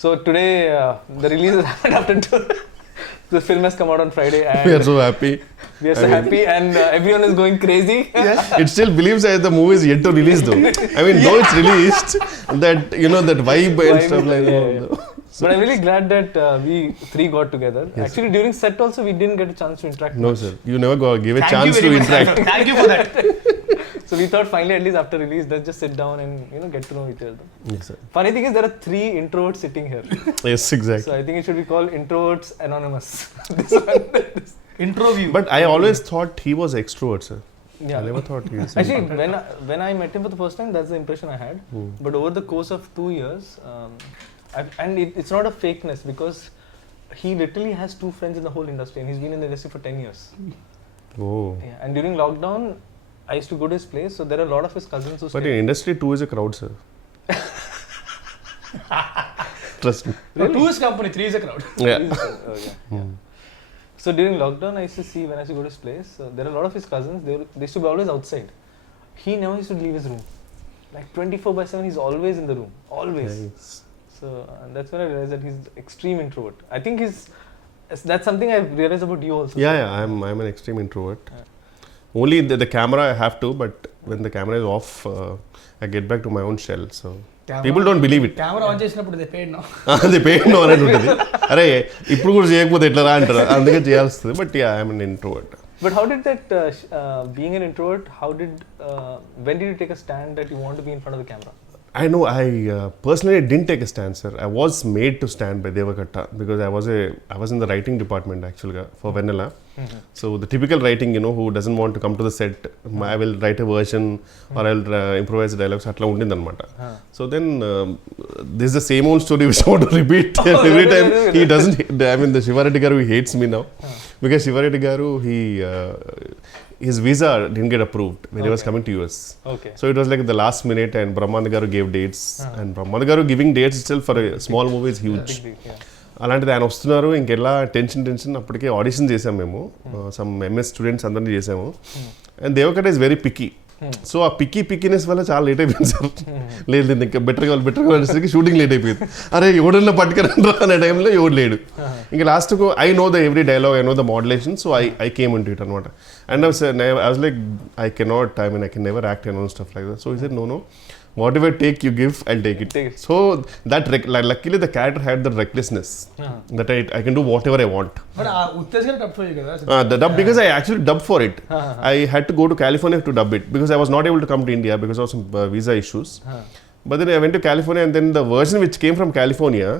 So today the release has happened after the film has come out on Friday, and We are so happy. we are so happy, and everyone is going crazy. It still believes that the movie is yet to release though. I mean, though it's released, that that vibe and stuff like that. But I'm really glad that we three got together. Yes. Actually, during set also we didn't get a chance to interact. No, much. sir. You never gave a chance to interact. Thank you for that. So we thought finally, at least after release, let's just sit down and get to know each other. Yes, sir. Funny thing is, there are 3 introverts sitting here. Yes, exactly. So I think it should be called Introverts Anonymous. This one. Intro view. But I always thought he was extrovert, sir. Yeah. I never thought he was. Actually, when I met him for the first time, that's the impression I had. But over the course of 2 years, and it's not a fakeness, because he literally has 2 friends in the whole industry, and he's been in the industry for 10 years. Oh. Yeah, and during lockdown, I used to go to his place, so there are a lot of his cousins who But stay. in industry, 2 is a crowd, sir. Trust me. No, 2 is company, 3 is a crowd. Yeah. Yeah. So during lockdown, I used to see when I used to go to his place, there are a lot of his cousins, they used to be always outside. He never used to leave his room. Like 24/7, he's always in the room. Always. Nice. So that's when I realized that he's extreme introvert. I think that's something I've realized about you also. Yeah. I'm an extreme introvert. Only the camera I have to, but when the camera is off, I get back to my own shell. So people don't believe it. Camera on చేసినప్పుడు they paid now. అది pain అనేది ఉంటుంది. అరే ఇప్పుడు కూడా చేయకపోతే ఎట్లా రా అంటారు, అందుకే చేయాల్సి వస్తుంది. But yeah I'm an introvert. But how did that, being an introvert, when did you take a stand that you want to be in front of the camera? I know, I personally didn't take a stand, sir. I was made to stand by Devakatta because I was in the writing department actually for Vennela. So the typical writing, who doesn't want to come to the set, I will write a version or I'll improvise dialogues. Atla undindanamata. So then this is the same old story which I want to repeat every time. He doesn't. I mean, the Shivareddy garu, he hates me now because Shivareddy garu, his visa didn't get approved when he was coming to US. Okay. So it was like the last minute, and Brahmanda garu gave dates, and Brahmanda garu giving dates itself for a small movie is huge. అలాంటిది ఆయన వస్తున్నారు, ఇంకెలా tension అప్పటికే audition చేసాము మేము, some MS students అందరినీ చేసాము. And Deva Katta is very picky. So ఆ పిక్కీనెస్ వల్ల చాలా లేట్ అయిపోయింది సార్. లేదు ఇంకా బెటర్ కావాలి షూటింగ్ లేట్ అయిపోయింది. అరే ఎవడన్నా పట్టుకురండ్రా అనే టైంలో ఎవడు లేడు. ఇంకా లాస్ట్కు I know the every dialogue, I know the modulation, so I came in to it అనమాట. And I was like, I can never act and all stuff like that. So he said, no, whatever take you give, I'll take it. So that luckily the character had the recklessness that I can do whatever I want. But Uttesgar dubbed for you kada? The dub, because I actually dubbed for it. I had to go to California to dub it because I was not able to come to India because of some visa issues. But then I went to California, and then the version which came from California,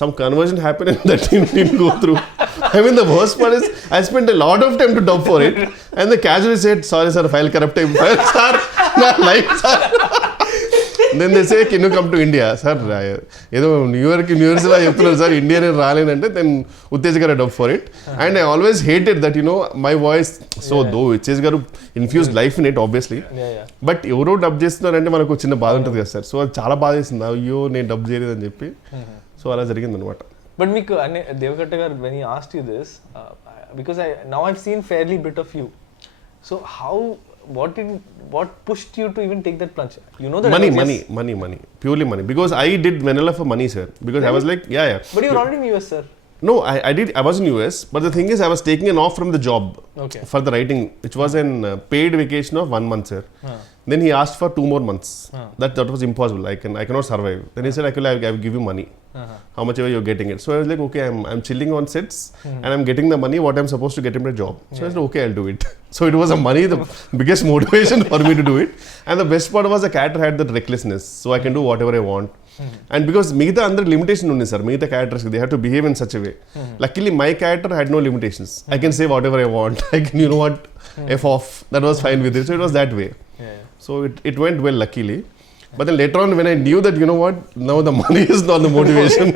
some conversion happened and that didn't go through. I mean, the worst part is I spent a lot of time to dub for it, and the casually said, sorry sir, file corrupted. Sir, not like sir. Then they say, can you come to India? Sir, ఏదో new years లా చెప్తున్నారు sir, India నేను రాలేనంటే then Uttej garu dub for it. And I always hated that my voice. So though Uttej garu infuse life in it obviously, but ఎవరో dub చేస్తున్నారంటే మనకు చిన్న బాధ ఉంటుంది కదా సార్. సో అది చాలా బాధ చేసింది, అయ్యో నేను డబ్ చేయలేదని చెప్పి. సో అలా జరిగింది అనమాట. But మీకు దేవకట్ట గారు, when he asked you this, because now I've seen fairly bit of you. So what pushed you to even take that plunge? You know that money, purely money. Because I did Vennela for money, sir. Because really? I was like, yeah. But you were already in US, sir. No, I was in US, but the thing is, I was taking an off from the job for the writing, which was an paid vacation of 1 month, sir. Then he asked for 2 more months. That was impossible. I cannot survive. Then he said, I will give you money. How much ever you're getting it. So I was like, okay, I'm chilling on sets and I'm getting the money what I'm supposed to get in my job. So I said, okay, I'll do it. So it was the biggest motivation for me to do it. And the best part was the character had that recklessness. So I can do whatever I want. And because Megha under limitation undi sir, Megha characters they have to behave in such a way. Luckily my character had no limitations. I can say whatever I want. I can, F off. That was fine with it. So it was that way. So it went well, luckily. But then later on, when I knew that, now the money is not the motivation.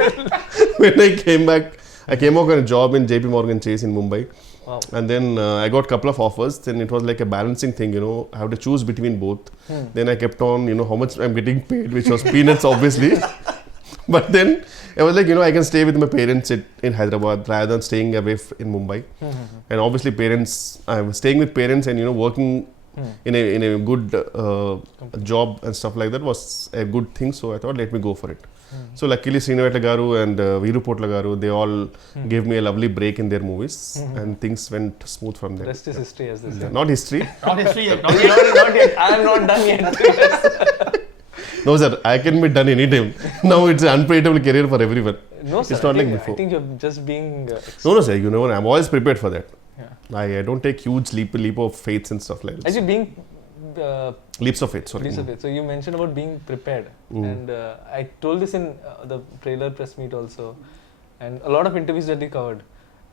When I came back, I came out on a job in JP Morgan Chase in Mumbai. Wow. And then I got a couple of offers. Then it was like a balancing thing, I have to choose between both. Then I kept on, how much I'm getting paid, which was peanuts, obviously. But then I was like, I can stay with my parents in Hyderabad rather than staying away in Mumbai. And obviously I was staying with parents and, working in a good job and stuff like that was a good thing. So I thought, let me go for it. So luckily Srinivas garu and Veeru Potla garu, they all gave me a lovely break in their movies, and things went smooth from there. Rest is history, as they say. Not history. Not history yet. Not yet. I am not done yet. No sir, I can be done anytime. Now it's an unpredictable career for everyone. No sir, It's not I like think, before. I think you're just being... No sir, you know, I'm always prepared for that. Yeah. I don't take huge leap of faith and stuff like that. Actually, being... Leaps of faith, sorry. Leaps of faith. So you mentioned about being prepared. And I told this in the trailer press meet also. And a lot of interviews that we covered.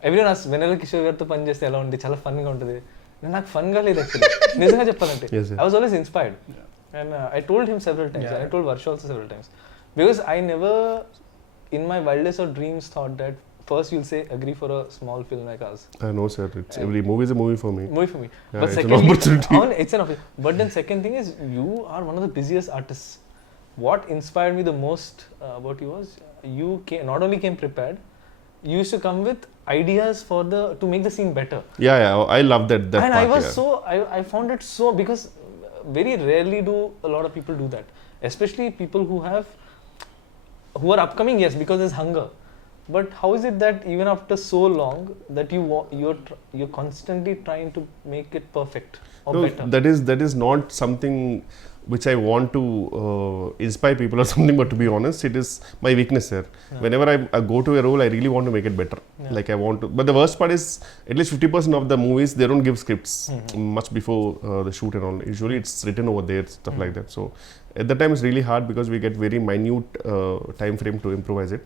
Everyone asked, Vennela Kishore గారితో పని చేస్తే ఎలా ఉంది, చాలా ఫన్గా ఉంటుంది. నాకు ఫన్గా లేదు actually, నిజంగా చెప్పాలంటే. I was always inspired. And I told him several times. I told Varsha also several times. Because I never, in my wildest of dreams, thought that first you'll say agree for a small film like ours. I know sir, every movie is a movie for me. Movie for me. Yeah, But it's secondly, an opportunity. It's an opportunity. But then second thing is, you are one of the busiest artists. What inspired me the most about you was, you not only came prepared, you used to come with ideas for to make the scene better. Yeah, I love that And part. I was I found it so, because very rarely do a lot of people do that. Especially people who are upcoming, yes, because there's hunger. But how is it that even after so long that you're constantly trying to make it perfect or better? That is not something which I want to inspire people or something, but to be honest, it is my weakness here. Yeah. Whenever I go to a role, I really want to make it better. Yeah. Like I want to, but the worst part is, at least 50% of the movies, they don't give scripts much before the shoot and all. Usually it's written over there, stuff like that. So at that time it's really hard, because we get very minute time frame to improvise it.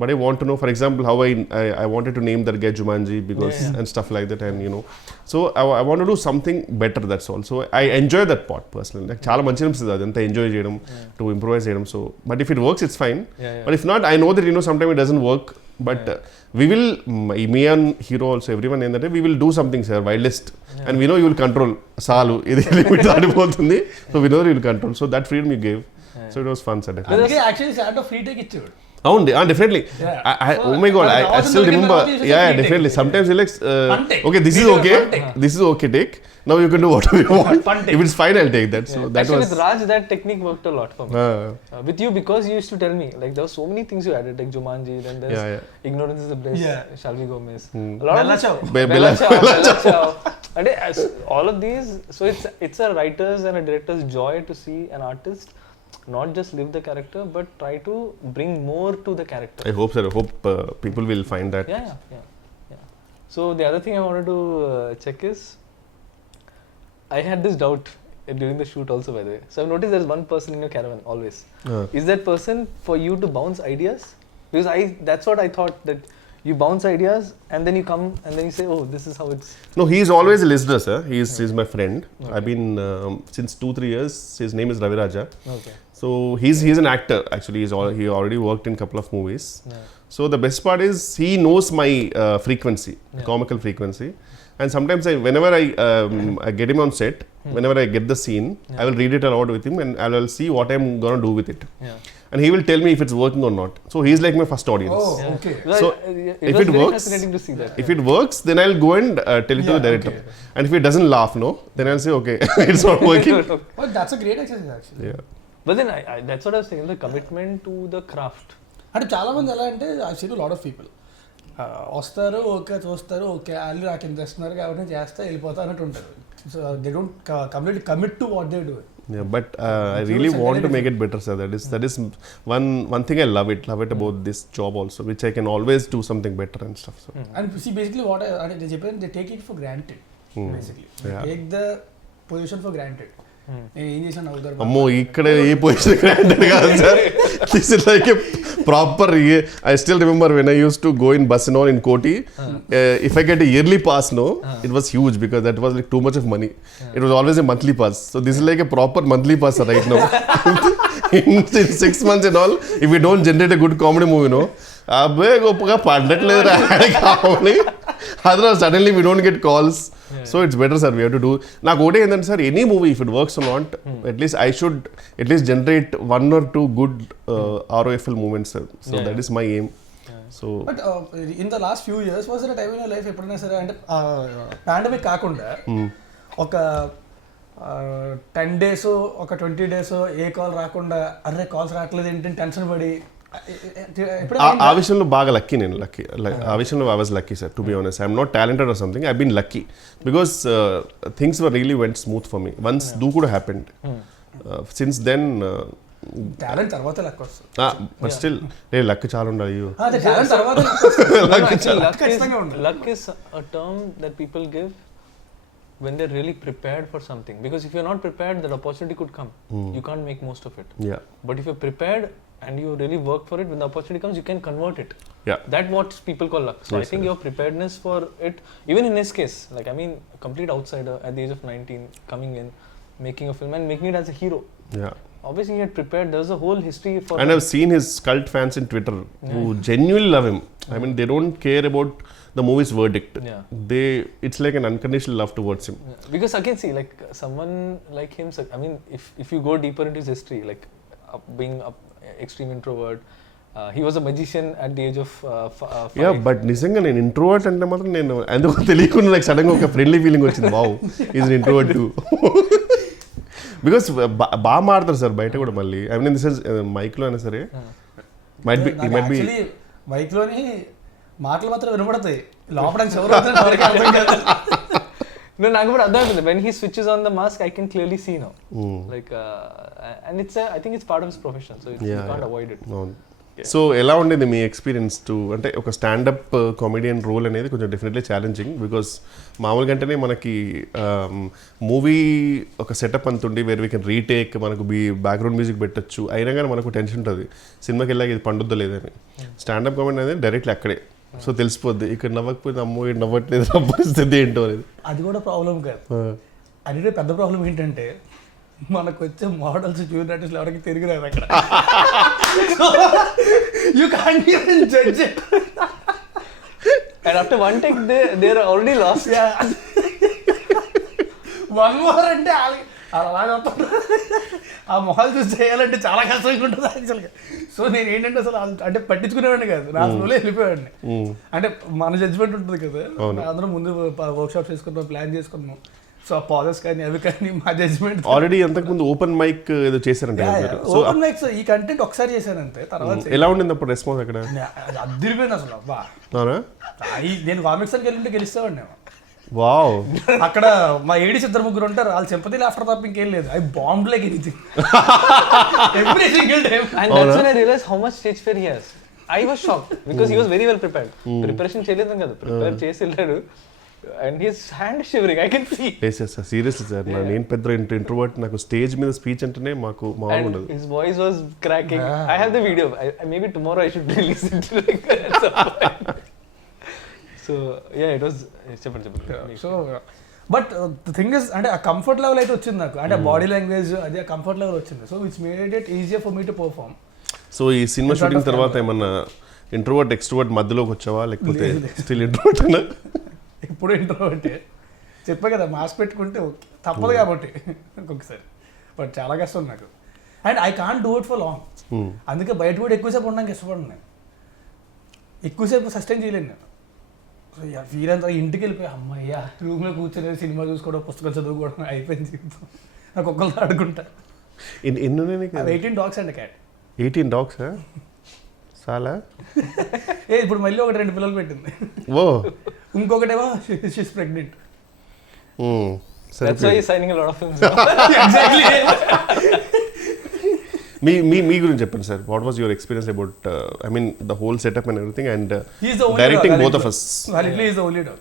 But I want to know, for example, how I wanted to name that guy Jumanji, because and stuff like that, and you know, so I want to do something better, that's all. So I enjoy that part personally. Like chaala manchi anisthadi adantha enjoy cheyadam, to improvise cheyadam. So but if it works, it's fine. But if not, I know that, you know, sometimes it doesn't work. But we will, me and hero also, everyone in that day, we will do something, sir, wildest, and we know you will control. Salu, idi limit daadipotundi, so we know you will control. So that freedom you gave, so it was fun, sir. అందుకే actually stand free take ఇచ్చాడు. Definitely. Oh my god, I still remember. Yeah, definitely. Sometimes you like, okay, this is okay. This is okay, take. Now you can do whatever you want. If it's fine, I'll take that. So that actually, was. with Raj, that technique worked a lot for me. With you, because you used to tell me, like, there were so many things you added, like Jumanji, then there's Ignorance is the Bliss, Shall We Go Miss. A lot Bella of Ciao. Bella Ciao. And all of these, so it's a writer's and a director's joy to see an artist not just live the character, but try to bring more to the character. I hope, sir. I hope people will find that. Yeah. So the other thing I wanted to check is, I had this doubt during the shoot also, by the way. So I've noticed there's one person in your caravan always. Is that person for you to bounce ideas? Because that's what I thought, that you bounce ideas and then you come and then you say, oh, this is how it's... No, he's always a listener, sir. He's my friend. Okay. I've been since 2-3 years. His name is Ravi Raja. Okay. So he's an actor actually. He already worked in a couple of movies. So the best part is, he knows my frequency, comical frequency. And sometimes whenever I get him on set, whenever I get the scene, I will read it aloud with him, and I will see what I'm gonna do with it. And he will tell me if it's working or not. So he's like my first audience. Oh, okay. So if it works, fascinating to see that. If it works, then I'll go and tell it to the director. Okay. And if he doesn't laugh, then I'll say, okay, it's not working. Well, that's a great exercise actually. Yeah. But then that's what I was saying, the commitment to the craft. అంటే చాలా మంది ఎలా అంటే, I seen lot of people వస్తారు, okay చూస్తారు, okay వాళ్ళు నాకు ఇంత ఇస్తున్నారు కాబట్టి చేస్తే వెళ్ళిపోతా అన్నట్టు ఉంటారు. So they don't completely commit to what they do. Yeah, but I really want to make it better, sir. That is one thing I love it about this job also, which I can always do something better and stuff. So. And see, basically what they చెప్పాను, they take it for granted. Basically, take the position for granted. నేను ఏం చేశాను అవుతారు. అమ్మో, ఇక్కడ ఏ position granted కాదు sir. This is like a proper. I still remember when I used to go in bus and all in Koti. If I get a yearly pass, it was huge, because that was like too much of money. It was always a monthly pass. So this is like a proper monthly pass right now. In 6 months and all, if we don't generate a good comedy movie, అబ్బే గొప్పగా పడట్లేదు కావాలి. Otherwise suddenly we don't get calls. So it's better, sir, we have to do. నాకు ఒకటే ఏంటంటే sir, any movie if it works or not, at least I should at least generate 1 or 2 good ROFL moments, sir. So that is my aim. So but in the last few years, was there a time in your life ఎప్పుడైనా సరే, అంటే pandemic కాకుండా ఒక 10 days ఒక 20 days ఏ call రాకుండా, అరే calls రావట్లేదు ఏంటంటే టెన్షన్ పడి ఆ విషయంలో బాగా లక్కీ నేను ఆ విషయంలో I was lucky sir to be honest I'm not talented or something I been lucky because things were really went smooth for me once కూడా హ్యాపెండ్ సిన్స్ దెన్ టాలెంట్ తర్వాత లక్ వస్తుంది బట్ స్టిల్ లక్ చాలా ఉండాలి luck is a term that people give when they're really prepared for something, because if you're not prepared, that opportunity could come. You can't make most of it. But if you're prepared and you really work for it, when the opportunity comes, you can convert it. That's what people call luck. So yes, I think your preparedness for it, even in his case, like I mean, a complete outsider at the age of 19 coming in, making a film and making it as a hero. Obviously he had prepared. There's a whole history for and I've seen his cult fans in Twitter who genuinely love him. I mean, they don't care about the movie's verdict. It's like an unconditional love towards him. Because again, see, like someone like him, I mean, if you go deeper into his history, like being an extreme introvert, he was a magician at the age of 5. But నిజంగా నేను introvert అంటే మాత్రం నేను ఎందుకో తెలియకుండా నాకు సడన్గా ఒక ఫ్రెండ్లీ ఫీలింగ్ వచ్చింది. Wow, is an introvert two. Because బాగా మాడతారు సార్ బయట కూడా మళ్ళీ. ఐ మీన్ దిస్ ఇస్ మైక్లో అయినా సరే మైట్ బి మైక్లోని మాటలు మాత్రం వినపడతాయి, లోపల నాకు కూడా అర్థం అవుతుంది. When he switches on the mask, I can clearly see now. Like and I think it's part of his profession, so you can't avoid it. So ఎలా ఉండేది మీ ఎక్స్పీరియన్స్ టు అంటే ఒక స్టాండప్ కామెడియన్ రోల్ అనేది కొంచెం definitely challenging. Because మామూలుగా అంటేనే మనకి movie ఒక సెటప్ అంతుండి వేర్ వీ కెన్ రీటేక్, మనకు బ్యాక్గ్రౌండ్ మ్యూజిక్ పెట్టచ్చు, అయినా కానీ మనకు టెన్షన్ ఉంటుంది సినిమాకి వెళ్ళాక ఇది పండుద్దా లేదని. స్టాండప్ కామెడీ అనేది డైరెక్ట్లీ అక్కడే, సో తెలిసిపోద్ది ఇక్కడ నవ్వకపోతే అమ్మో నవ్వట్లేదు పరిస్థితి ఏంటో అనేది. అది కూడా ప్రాబ్లం కాదు. అది పెద్ద ప్రాబ్లం ఏంటంటే మనకు వచ్చే మోడల్స్ జూనియర్ ఆర్టిస్టులు ఎవరికి తిరిగి రాదు అక్కడ. You can't even judge it. And after one take they are already lost. One more అంటే అలాగే ఆ మొహాలు చూసి చేయాలంటే చాలా కష్టంగా ఉంటుంది యాక్చువల్గా. సో నేను ఏంటంటే అసలు అంటే పట్టించుకునేవాడిని కాదు, నా ఫ్లోలో వెళ్ళిపోయాడిని. అంటే మన జడ్జ్మెంట్ ఉంటుంది కదా, అందరం ముందు వర్క్షాప్ చేసుకున్నాం, ప్లాన్ చేసుకున్నాం. సో ఆ పాజెస్ కానీ అవి కానీ మా జడ్జ్మెంట్. ఆల్రెడీ అంతకుముందు ఓపెన్ మైక్ ఏదో చేశారంటే ఓపెన్ మైక్ ఈ కంటెంట్ ఒకసారి చేశాను అంతే. తర్వాత ఎలా ఉండింది అప్పుడు రెస్పాన్స్ అక్కడ? అదిరిపోయింది అసలు. అబ్బా, నేను కామిక్స్ అని వెళ్ళింటే గెలుస్తామండి. వావ్, అక్కడ మా ఏడీస్ 2-3 ఉంటారు, వాళ్ళు సింపతి లాఫ్టర్ తప్ప ఇంకేం లేదు. I bomb like anything every single time. And that's when I realized how much stage fear he has. I was shocked because he was very well prepared. Preparation చేయలేదు కదా, prepare చేసి వెళ్ళాడు. And his hand shivering, I can see. Yes, seriously sir, నేను పెద్ద introvert, నాకు stage మీద speech అంటేనే మాకు మామూలు ఉండదు. His voice was cracking. I have the video. Maybe tomorrow I should release it like at some point. So yeah, it was so but the thing is అంటే ఆ కంఫర్ట్ లెవెల్ అయితే వచ్చింది నాకు, అంటే బాడీ లాంగ్వేజ్ అదే comfort level వచ్చింది. So which made it easier for me to perform. So ఈ cinema shooting తర్వాత ఏమన్నా ఇంట్రోవర్ట్ ఎక్స్ట్రోవర్ట్ మధ్యలోకి వచ్చావా, లేకపోతే స్టిల్ ఇంట్రోవర్ట్ అన్నా? ఇప్పుడు ఇంట్రోవర్టే చెప్పా కదా, మాస్క్ పెట్టుకుంటే తప్పదు కాబట్టి ఒక్కొక్కసారి. బట్ చాలా కష్టం నాకు, and I can't do it for long. అందుకే బయట కూడా ఎక్కువసేపు ఉండడానికి ఇష్టపడను నేను, ఎక్కువసేపు సస్టైన్ చేయలేను నేను. సో వీరంతా ఇంటికి వెళ్ళిపోయి అమ్మయ్య రూమ్లో కూర్చొని సినిమా చూసుకోవడం, పుస్తకం చదువుకోవడం అయిపోయింది జీవితం. నాకు ఒక్కరితో ఆడుకుంటా. 18 dogs అండ్ క్యాట్. 18 dogs చాలా. ఇప్పుడు మళ్ళీ 2 పిల్లలు పెట్టింది. ఓ, ఇంకొకటేమో she's pregnant. That's why he's signing a lot of films. Exactly. మీ గురించి చెప్పండి sir. What was your experience about I mean the whole setup and everything and directing both of us? Literally he's the only dog.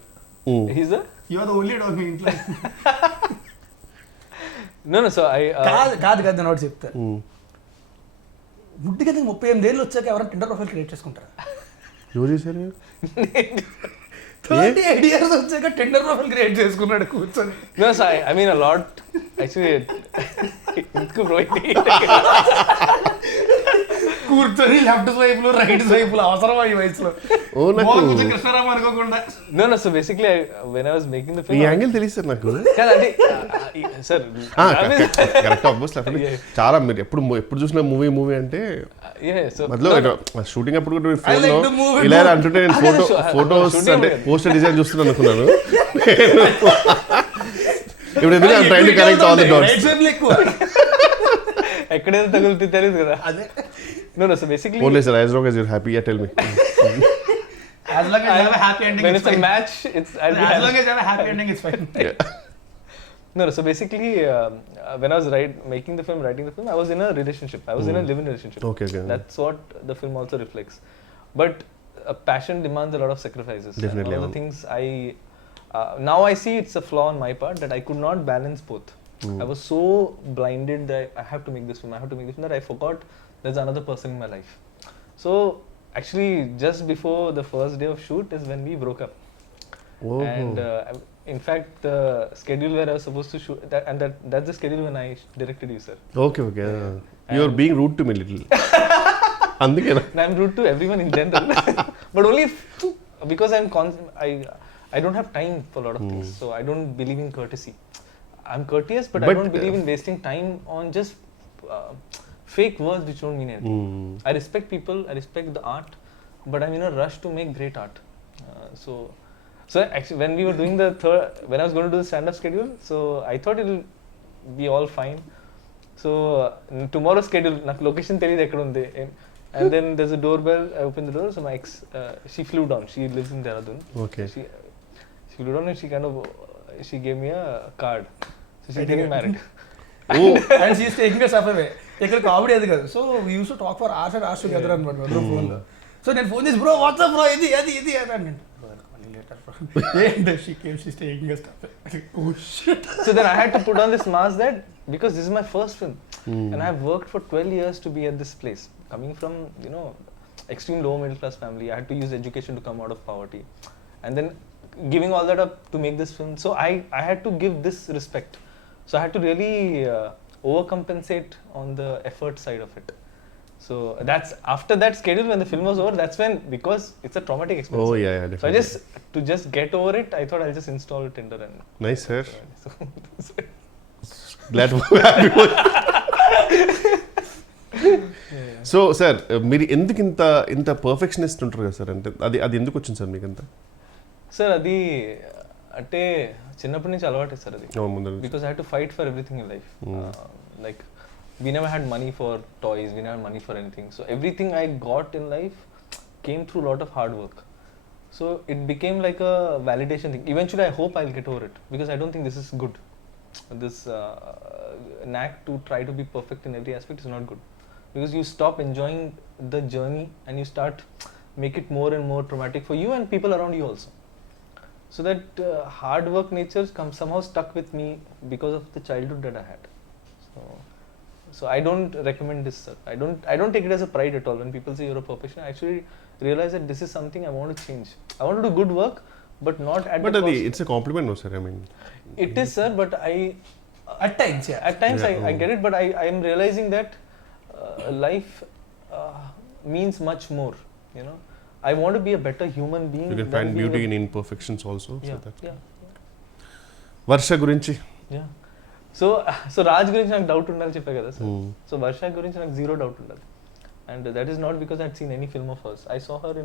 You are the only dog in ఇంట్లో. No, so I కాదు నేను ఒకటి చెప్తా. ముట్టిగా 38 ఏళ్ళు వచ్చాక ఎవరైనా Tinder profile create చేసుకుంటారా? ఎవరు చేశారు? 38 years వచ్చాక టిండర్ ప్రొఫైల్ క్రియేట్ చేసుకున్నాడు కూర్చొని. No, so I mean a lot actually. కూర్చొని లెఫ్ట్ స్వైపులు రైట్ స్వైపులు అవసరమా ఈ వయసులో? కృష్ణారామ అనుకోకుండా. No, so basically when I was making the film, ఈ యాంగిల్ తెలుసు సార్ నాకు. Sir correct obviously. చాలా మీరు ఎప్పుడు చూసిన మూవీ అంటే మధ్యలో షూటింగ్ అప్పుడు కూడా ఫోన్ లో ఇలా అంటుంటే నేను ఫోటోస్ అంటే పోస్టర్ డిజైన్ చూస్తున్నాను అనుకున్నాను. ఇప్పుడు ఎందుకు I'm trying to connect all the dots. ఎక్కువ ఎక్కడైతే తగులుతుంది తెలియదు కదా. అదే No, so basically, Only sir, as long as you're happy, yeah, tell me. As long as you have a happy ending, when it's it's a fine. match, I'll be As happy. long as you have a happy ending, it's fine. No, so basically, when I was writing the film, I was in a relationship. I was in a live-in relationship. Okay. That's what the film also reflects. But passion demands a lot of sacrifices. Definitely. And one of the things now I see it's a flaw on my part that I could not balance both. I was so blinded that I have to make this film, that I forgot there's another person in my life. So actually, just before the first day of shoot is when we broke up. Oh. And in fact, the schedule where I was supposed to shoot, that's the schedule when I directed you, sir. Okay. You're being rude to me little. Andukena. And I'm rude to everyone in general, but only because I don't have time for a lot of things. So I don't believe in courtesy. I'm courteous, but I don't believe in wasting time on just fake words which don't mean anything. I respect people, I respect the art, but I'm in a rush to make great art. So actually, when we were doing when I was going to do the stand-up schedule, so I thought it'll be all fine. So tomorrow's schedule, నాకు location తెలియదు ఎక్కడ ఉంది. And then there's a doorbell. I opened the door. So my ex, she flew down. She lives in Dehradun. Okay. She flew down and she gave me a card. So she's getting married. Oh. And she's taking us up away. ఇక్కడ comedy అది కాదు. So we use to talk for hours and hours together అనమాట అందరూ ఫోన్లో. So నేను phone చేసి bro WhatsApp bro ఇది అని she came, she's taking us up. Oh shit. So then I had to put on this mask that because this is my first film and I've worked for 12 years to be at this place. Coming from, extreme low middle class family, I had to use education to come out of poverty. And then giving all that up to make this film. So I had to give this respect. So I had to really overcompensate on the effort side of it. So that's after that schedule when the film was over, that's when, because it's a traumatic experience. Oh yeah, definitely. So to just get over it, I thought I'll just install Tinder and Nice, sir. so Glad to have you. So sir మీరు ఎందుకు ఇంత perfectionist ఉంటారు కదా sir, అంటే అది ఎందుకు వచ్చింది sir మీకు అంత? సార్ అది అంటే చిన్నప్పటి నుంచి అలవాటే సార్ అది. Because I had to fight for everything in life. Like we never had money for toys, we never had money for anything. So everything I got in life came through a lot of hard work. So it became like a validation thing. Eventually I hope I'll get over it because I don't think this is good. This knack to try to be perfect in every aspect is not good. Because you stop enjoying the journey and you start make it more and more traumatic for you and people around you also. So that hard work nature somehow stuck with me because of the childhood that I had. So I don't recommend this, sir. I don't take it as a pride at all when people say you're a perfectionist. I actually realize that this is something I want to change. I want to do good work, but not at the cost. It's a compliment, no sir. I mean, it is, sir. But at times, I get it. But I am realizing that life means much more. I want to be a better human being. You can find beauty in imperfections also. Yeah. Varsha gurinchi. Yeah. So Raj guరించి నాకు doubt ఉండాలి చెప్పా కదా sir. So Varsha గురించి నాకు zero doubt ఉండదు. And that is not because I had seen any film of hers. I saw her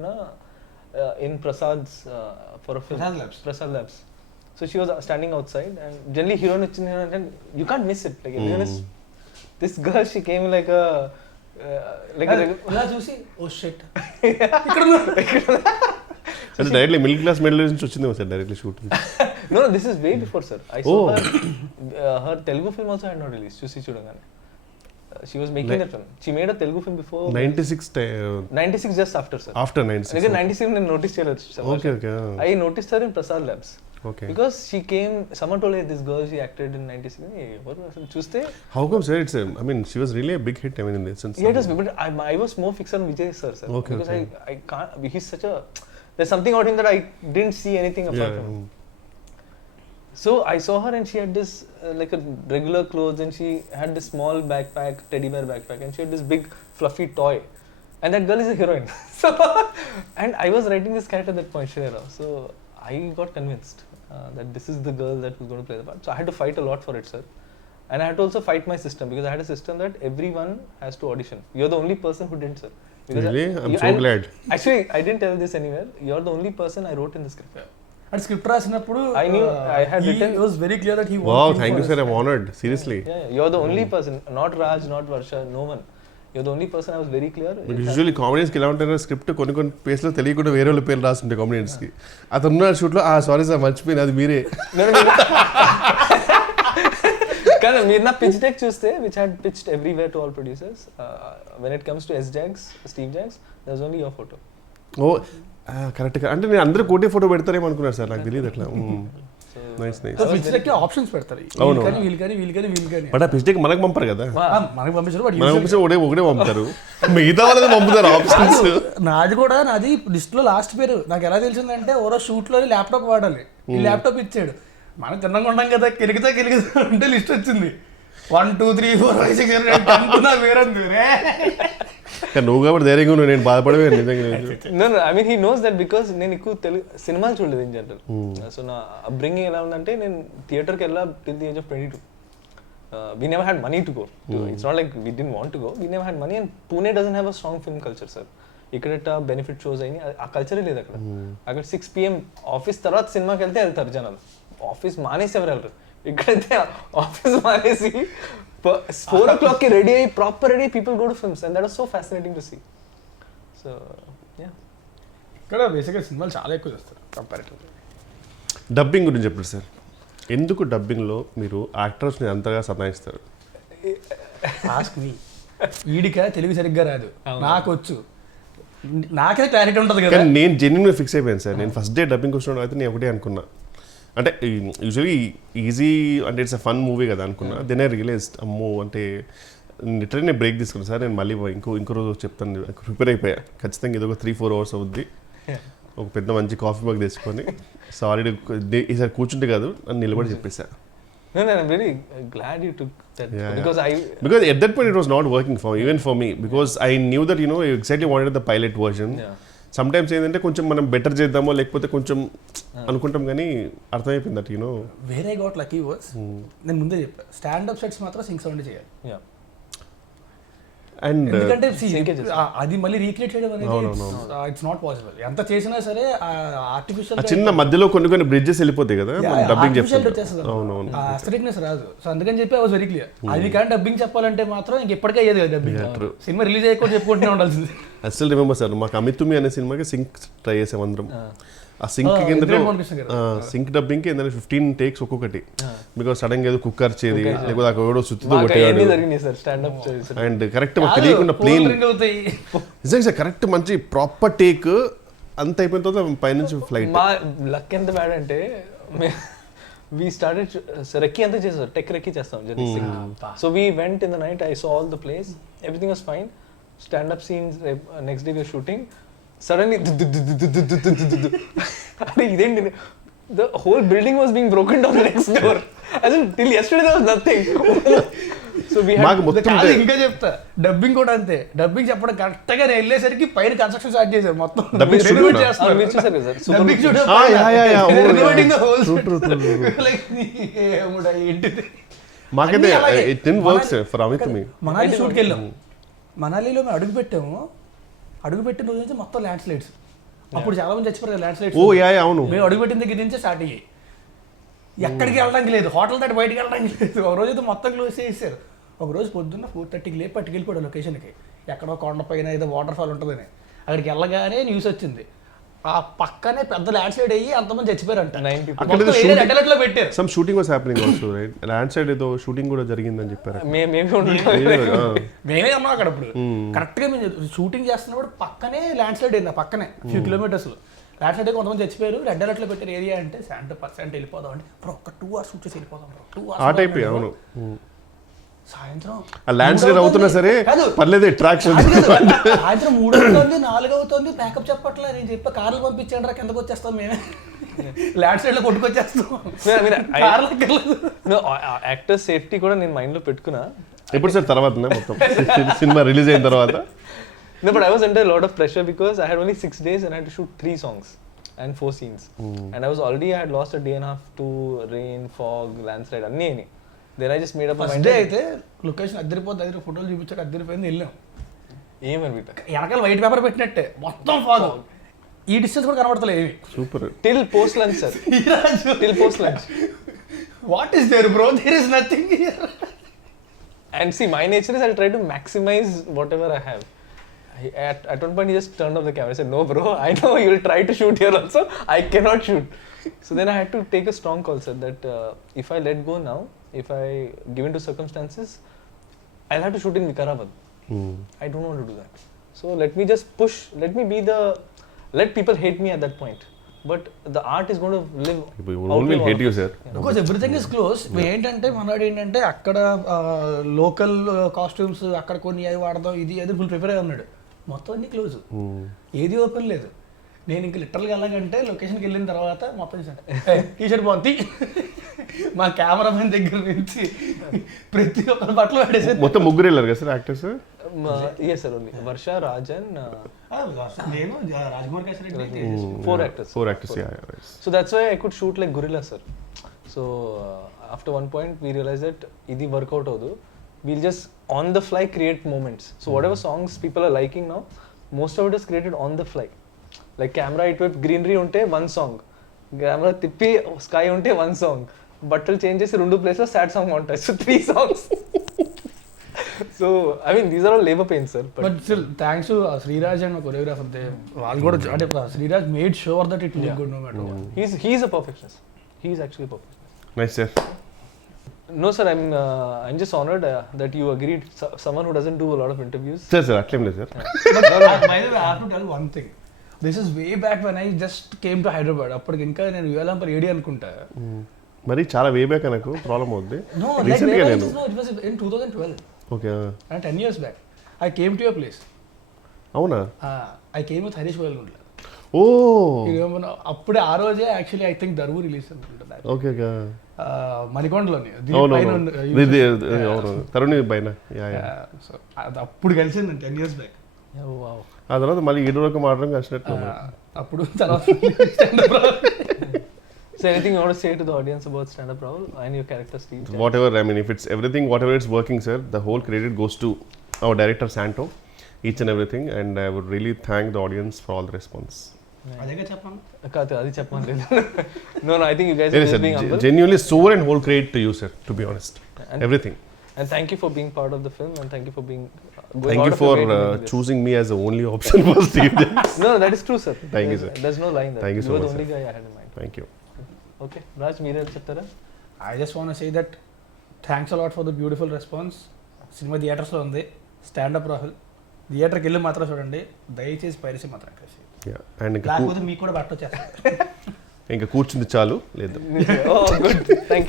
in Prasad's for a film. Prasad Labs. So she was standing outside and generally heroine వచ్చింది and you can't miss it. Like everyone is, this girl, she came like a ఇలా చూసి oh shit అంటే directly middle class medal నుంచి వచ్చిందేమో sir directly shoot. No, this is way before, sir. I saw her Telugu film also had not released. Chusi Chudangane. She was making that film. She made a Telugu film before 96 just after, sir. After 96. Again 96 I noticed her. Okay. I noticed her in Prasad Labs. Okay. Because she came, someone told her this girl she acted in 96. Hey, what was it? Chuste? How come, sir? I mean, she was really a big hit. I mean, in this sense. Yeah, it was, but I was more fixed on Vijay sir. Okay. Because I can't. He's such a. There's something about him that I didn't see anything apart from him. So I saw her and she had this like a regular clothes and she had this small backpack, teddy bear backpack, and she had this big fluffy toy. And that girl is a heroine. So, and I was writing this character at that point, Shreya. So I got convinced that this is the girl that was going to play the part. So I had to fight a lot for it, sir. And I had to also fight my system because I had a system that everyone has to audition. You're the only person who didn't, sir. Because really? I'm so glad. Actually, I didn't tell this anywhere. You're the only person I wrote in the script. And script రాసినప్పుడు I knew I had written. It was very clear that he Wow, thank you, sir. I'm honored. Seriously. Yeah, you're the only person. Not Raj, not Varsha, no one. you're the only person I was very clear. Usually కామెడియన్స్కి ఎలా ఉంటారో script కొన్ని ప్లేస్లో తెలియకుండా వేరే వాళ్ళ పేర్లు రాస్తుంటాయి కామెడియన్స్కి. అతను ఉన్న షూట్లో సారీ సార్ మర్చిపోయింది అది మీరే. కానీ మీరు నా పిచ్ డెక్ చూస్తే which had pitched everywhere to all producers, when it comes to Steve Jobs there was only your photo. Oh కరెక్ట్గా, అంటే నేను అందరూ కోటే ఫోటో పెడతారేమో అనుకున్నారు సార్, నాకు తెలియదు అట్లా. Nice nice. ఆప్షన్స్ పెడతారు, బట్ ఆ పిచ్డెక్ మనకు పంపరు కదా, మనకి పంపించారు, మనకు పంపించి ఒకటే పంపుతారు, మిగతా వాళ్ళది పంపుతారు ఆప్షన్స్. నాది లిస్ట్ లో లాస్ట్ పేరు నాకు ఎలా తెలిసిందంటే ఓరో షూట్ లో ల్యాప్టాప్ వాడాలి, ఈ ల్యాప్టాప్ ఇచ్చాడు, మనం తిన్నంగా ఉంటాం కదా, కెలిగితే అంటే లిస్ట్ వచ్చింది 1 2 3 4 5 6 7 8 అనుకున్నా వేరంది. నువ్వు కాబట్టి ధైర్యంగా నువ్వు, నేను బాధపడవే నిజంగా. I mean he knows that because నేను ఎక్కువ తెలుగు సినిమాలు చూడలేదు ఇన్ జనరల్. సో నా అప్బ్రింగింగ్ ఎలా ఉందంటే, నేను థియేటర్కి వెళ్ళా till the age of 22. We never had money to go, it's not like we didn't want to go, we never had money. And Pune doesn't have a strong film culture sir. ఇక్కడ benefit shows అయినాయి, ఆ కల్చరే లేదు అక్కడ. అక్కడ 6 PM office తర్వాత సినిమాకి వెళ్తారు జనాలు, ఆఫీస్ మానేసి ఎవరు వెళ్ళరు. ఇక్కడైతే ఆఫీస్ మానేసి 4 o'clock రెడీ అయ్యి proper ready people go to films, and that was so fascinating to see. So yeah, ఇక్కడ బేసిక్గా సినిమాలు చాలా ఎక్కువ చేస్తారు కంపారిటివ్లీ. డబ్బింగ్ గురించి చెప్పండి సార్, ఎందుకు డబ్బింగ్లో మీరు యాక్టర్స్ని అంతగా సతాయిస్తారు? Ask me. వీడిక తెలుగు సరిగ్గా రాదు, నాకు వచ్చు, నాకే క్లారిటీ ఉంటుంది కదా. నేను జెన్యున్గా ఫిక్స్ అయిపోయాను సార్, నేను ఫస్ట్ డే డబ్బింగ్ వచ్చినప్పుడు అయితే నేను ఒకటే అనుకున్నా, అంటే యూజువలీ ఈజీ అంటే ఇట్స్ అ ఫన్ మూవీ కదా అనుకున్నా. దెన్ ఐ రియలైజ్డ్ అమ్మో, అంటే లిటరల్లీ నేను బ్రేక్ తీసుకున్నాను సార్, నేను మళ్ళీ ఇంకో రోజు చెప్తాను, ప్రిపేర్ అయిపోయా ఖచ్చితంగా, ఇది ఒక 3-4 hours అవుద్ది, ఒక పెద్ద మంచి కాఫీ మగ్ తీసుకొని సారీ ఈసారి కూర్చుంటే కాదు అని నిలబడి చెప్పేసా. No, I'm really glad you took that, because at that point it was not working even for me, because I knew that I exactly wanted the pilot version. Sometimes ఏంటంటే కొంచెం మనం better చేద్దామో లేకపోతే కొంచెం అనుకుంటాం, కానీ అర్థమైపోయింది దట్ వేరే got lucky verse. నేను ముందే చెప్పా, స్టాండప్ సెట్స్ మాత్రం సింక్ సౌండ్ చేయాలి. అండ్ ఎందుకంటే అది మళ్ళీ రీక్రియేట్ చేయడం అనేది ఇట్స్ నాట్ పాసిబుల్. ఎంత చేసినా సరే ఆర్టిఫిషియల్ చిన్న మధ్యలో కొన్ని బ్రిడ్జెస్ వెళ్ళిపోతాయి కదా, డబ్బింగ్ చెప్తారు, అస్థెటిక్నెస్ రాదు. సో అందుకని చెప్పి ఐ వాజ్ వెరీ క్లియర్, అది కానీ డబ్బింగ్ చెప్పాలంటే మాత్రం ఇంకెప్పటికే అయ్యేది కదా డబ్బింగ్. సినిమా రిలీజ్ అయ్యకుండా చెప్పుకుంటూనే ఉండాల్సింది. ఐ స్టిల్ రిమెంబర్ సార్, మాకు అమితుమి అనే సినిమాకి సింక్ ట్రై చేసాం అందరం. ఆ సింక్ ఏంటంటే సింక్ డబ్బింగ్ కి 15 takes ఒక్కొక్కటి, బికాస్ సడన్ గా ఏదో కుక్కర్ చేది లేకపోతే అక్కడ ఎవడో సుత్తితో కొట్టేవాడు, అండ్ కరెక్ట్ మాకు తెలియకుండా ప్లేన్ నిజంగా సార్ కరెక్ట్ మంచి ప్రాపర్ టేక్ అంత అయిపోయిన తర్వాత పైనుంచి ఫ్లైట్. మా లక్ ఎంత బ్యాడ్ అంటే we started recce anta chesaru, tech recce chestam jaddi. So we went in the night, I saw all the place, everything was fine, stand up scenes, next day we were shooting, suddenly the whole building was being broken down next door. As in till yesterday there was nothing. So we had ఇంకా చెప్తా, dubbing కూడా అంతే. Dubbing చెప్పడం correct గా వెళ్ళేసరికి పైన construction start చేశారు మొత్తం. డబ్బింగ్ మాకైతే it didn't work for Ami Thumi. Manali షూట్కి వెళ్ళాం, మనాలిలో మేము అడుగుపెట్టిన రోజు నుంచి మొత్తం ల్యాండ్ స్లైడ్స్. అప్పుడు చాలా మంది చచ్చిపోయారు ల్యాండ్ స్లైడ్స్. ఓ యా అవును, మేము అడుగుపెట్టిన దగ్గర నుంచే స్టార్ట్ అయ్యాయి. ఎక్కడికి వెళ్ళడానికి లేదు, హోటల్ దాటి బయటికి వెళ్ళడానికి లేదు. ఒక రోజు అయితే మొత్తం క్లోజ్ చేసేసారు. ఒక రోజు పొద్దున్న 4:30కి లేపి పట్టుకెళ్ళిపోయాడు లొకేషన్కి, ఎక్కడో కొండ పైన ఏదో వాటర్ ఫాల్ ఉంటుందని. అక్కడికి వెళ్ళగానే న్యూస్ వచ్చింది, ఆ పక్కనే పెద్ద ల్యాండ్ స్లైడ్ అయ్యి అంతమంది చచ్చిపోయారంట. పెట్టారు. Some shooting was happening also right, land slide ఏదో షూటింగ్ కూడా జరిగిందని చెప్పారు. మేమే ఉన్నాం అక్కడ. అప్పుడు కరెక్ట్గా మేము షూటింగ్ చేస్తున్నప్పుడు పక్కనే ల్యాండ్ స్లైడ్ అయింది, పక్కనే ఫ్యూ కిలోమీటర్స్లో ల్యాండ్ స్లైడ్. కొంతమంది చచ్చిపోయారు. రెడ్ అలర్ట్లో పెట్టారు ఏరియా అంటే 70% వెళ్ళిపోదాం అంటే ఒక 2 hours షూట్ చేసి వెళ్ళిపోదాం. 2 hours ఆ టైప్. అవును, సాయంత్రం ల్యాండ్ స్లైడ్ అవుతున్నా సరే పర్లేదు అట్రాక్షన్. సాయంత్రం 3 అవుతుంది 4 అవుతుంది, ప్యాకప్ చెప్పట్లే. నేను చెప్పా కార్లు పంపించండి రా, కిందకు వచ్చేస్తాం మేమే, ల్యాండ్ స్లైడ్ లో కొట్టుకొచ్చేస్తాం. యాక్టర్ సేఫ్టీ కూడా నేను మైండ్ లో పెట్టుకున్నా. ఎప్పుడు సార్ తర్వాత మొత్తం సినిమా రిలీజ్ అయిన తర్వాత? No, but I was under a lot of pressure because I had only 6 days and I had to shoot 3 songs and 4 scenes. And I had lost a day and a half to rain, fog, landslide, anni. Then I just made up my mind. అయితే location అద్దరిపోద్ది, దగ్గర ఫోటోలు చూపించాక అద్దరిపోయింది, వెళ్ళాం. ఏమని వెనకాల white paper పెట్టినట్టే మొత్తం fog, ఈ distance కూడా కనబడతలేదు ఏమి. Super. Till post lunch, sir. Till post lunch. What is there, bro? There is nothing here. And see, my nature is I'll try to maximize whatever I have. At one point, he just turned off the camera. I said, "No, bro. I know you'll try to shoot here also. I cannot shoot." So then I had to take a strong call, sir. That if I let go now, if I give into circumstances, I'll have to shoot in Vikarabad. I don't want to do that. So let me just push. Let people hate me at that point. But the art is going to live. People will hate you, sir. Because everything is close. ఏంటంటే మనోడు ఏంటంటే అక్కడ local costumes అక్కడ కొన్ని అవి వాడదాం ఇది అది ఫుల్ ప్రిపేర్ అయి ఉన్నాడు. మొత్తం అన్ని క్లోజ్, ఏది ఓపెన్ లేదు. నేను ఇంక లిటరల్గా వెళ్ళాలంటే లొకేషన్కి వెళ్ళిన తర్వాత మొత్తం టీషర్ట్ బాగుంది. మా కెమెరామెన్ దగ్గర నుంచి ప్రతి ఒక్కరి బట్టలు పడేసి మొత్తం ముగ్గురు వెళ్ళారు కదా sir actors? Yes, sir, only Varsha, Rajan, నేను Rajkumar Kesari, four actors. Yeah, right. So that's why I could shoot like gorilla, sir. So after one point we realized that idi workout avadu. We'll just on the fly create moments. So whatever songs people are liking now, most of it is created on the fly. Like camera itwaipu greenery unte one song, camera tippi sky unte one song, బట్టలు change చేసి 2 ప్లేస్లో sad song ఉంటాయి. So 3 songs. So I mean these are all labor pains, sir. But still thanks to Sriraj and choreographer, వాళ్ళు కూడా అంటే Sriraj made sure that it look good no matter what. He's a perfectionist. He's actually a perfectionist. Nice, sir. No, sir, I'm just honored that you agreed. Someone who doesn't do a lot of interviews. Sir, అట్లేం లేదు sir. But by the way, I have to tell one thing. This is way back when I just came to Hyderabad. అప్పటికి ఇంకా నేను యూఎల్ఎంపర్ AD అనుకుంటా. మరి చాలా way back నాకు problem అవుద్ది. No, like it was in 2012. Okay. 10 years back. I came to your place. అవునా? I came with Harish Vailgundla. ఓ అప్పుడే ఆ రోజే actually I think Daruvu release అనుకుంటా. ఓకే. మణికొండలోని తరుణ్ పైన. సో అప్పుడు కలిసింది 10 years back. ఆ తర్వాత మళ్ళీ ఈడు వరకు మాట్లాడడం కలిసినట్టు. అప్పుడు తర్వాత So anything you want to say to the audience about Standup Rahul and your character Steve? Whatever, I mean, if it's everything, whatever it's working, sir, the whole credit goes to our director Santo, each and everything, and I would really thank the audience for all the response. అదేగా చెప్పాను. అది చెప్పమని. No, I think you guys are just being humble. Genuinely sober and whole credit to you, sir, to be honest. And everything. And thank you for being part of the film, and thank you for being thank you for choosing me as the only option for Steve. No, that is true, sir. Thank you, sir. There's no line there. Thank you so much. You are the only guy I had in mind. Thank you. Okay, Raj, మీరే చెప్తారా? I just want to say that thanks a lot for the beautiful response. Cinema థియేటర్స్లో ఉంది, stand up Rahul. థియేటర్కి వెళ్ళి మాత్రం చూడండి, దయచేసి piracy మాత్రం కలిసి. లేకపోతే మీకు కూడా బట్ట వచ్చేస్తారు. ఇంకా కూర్చుంది చాలు లేదు. Oh, good. Thank you.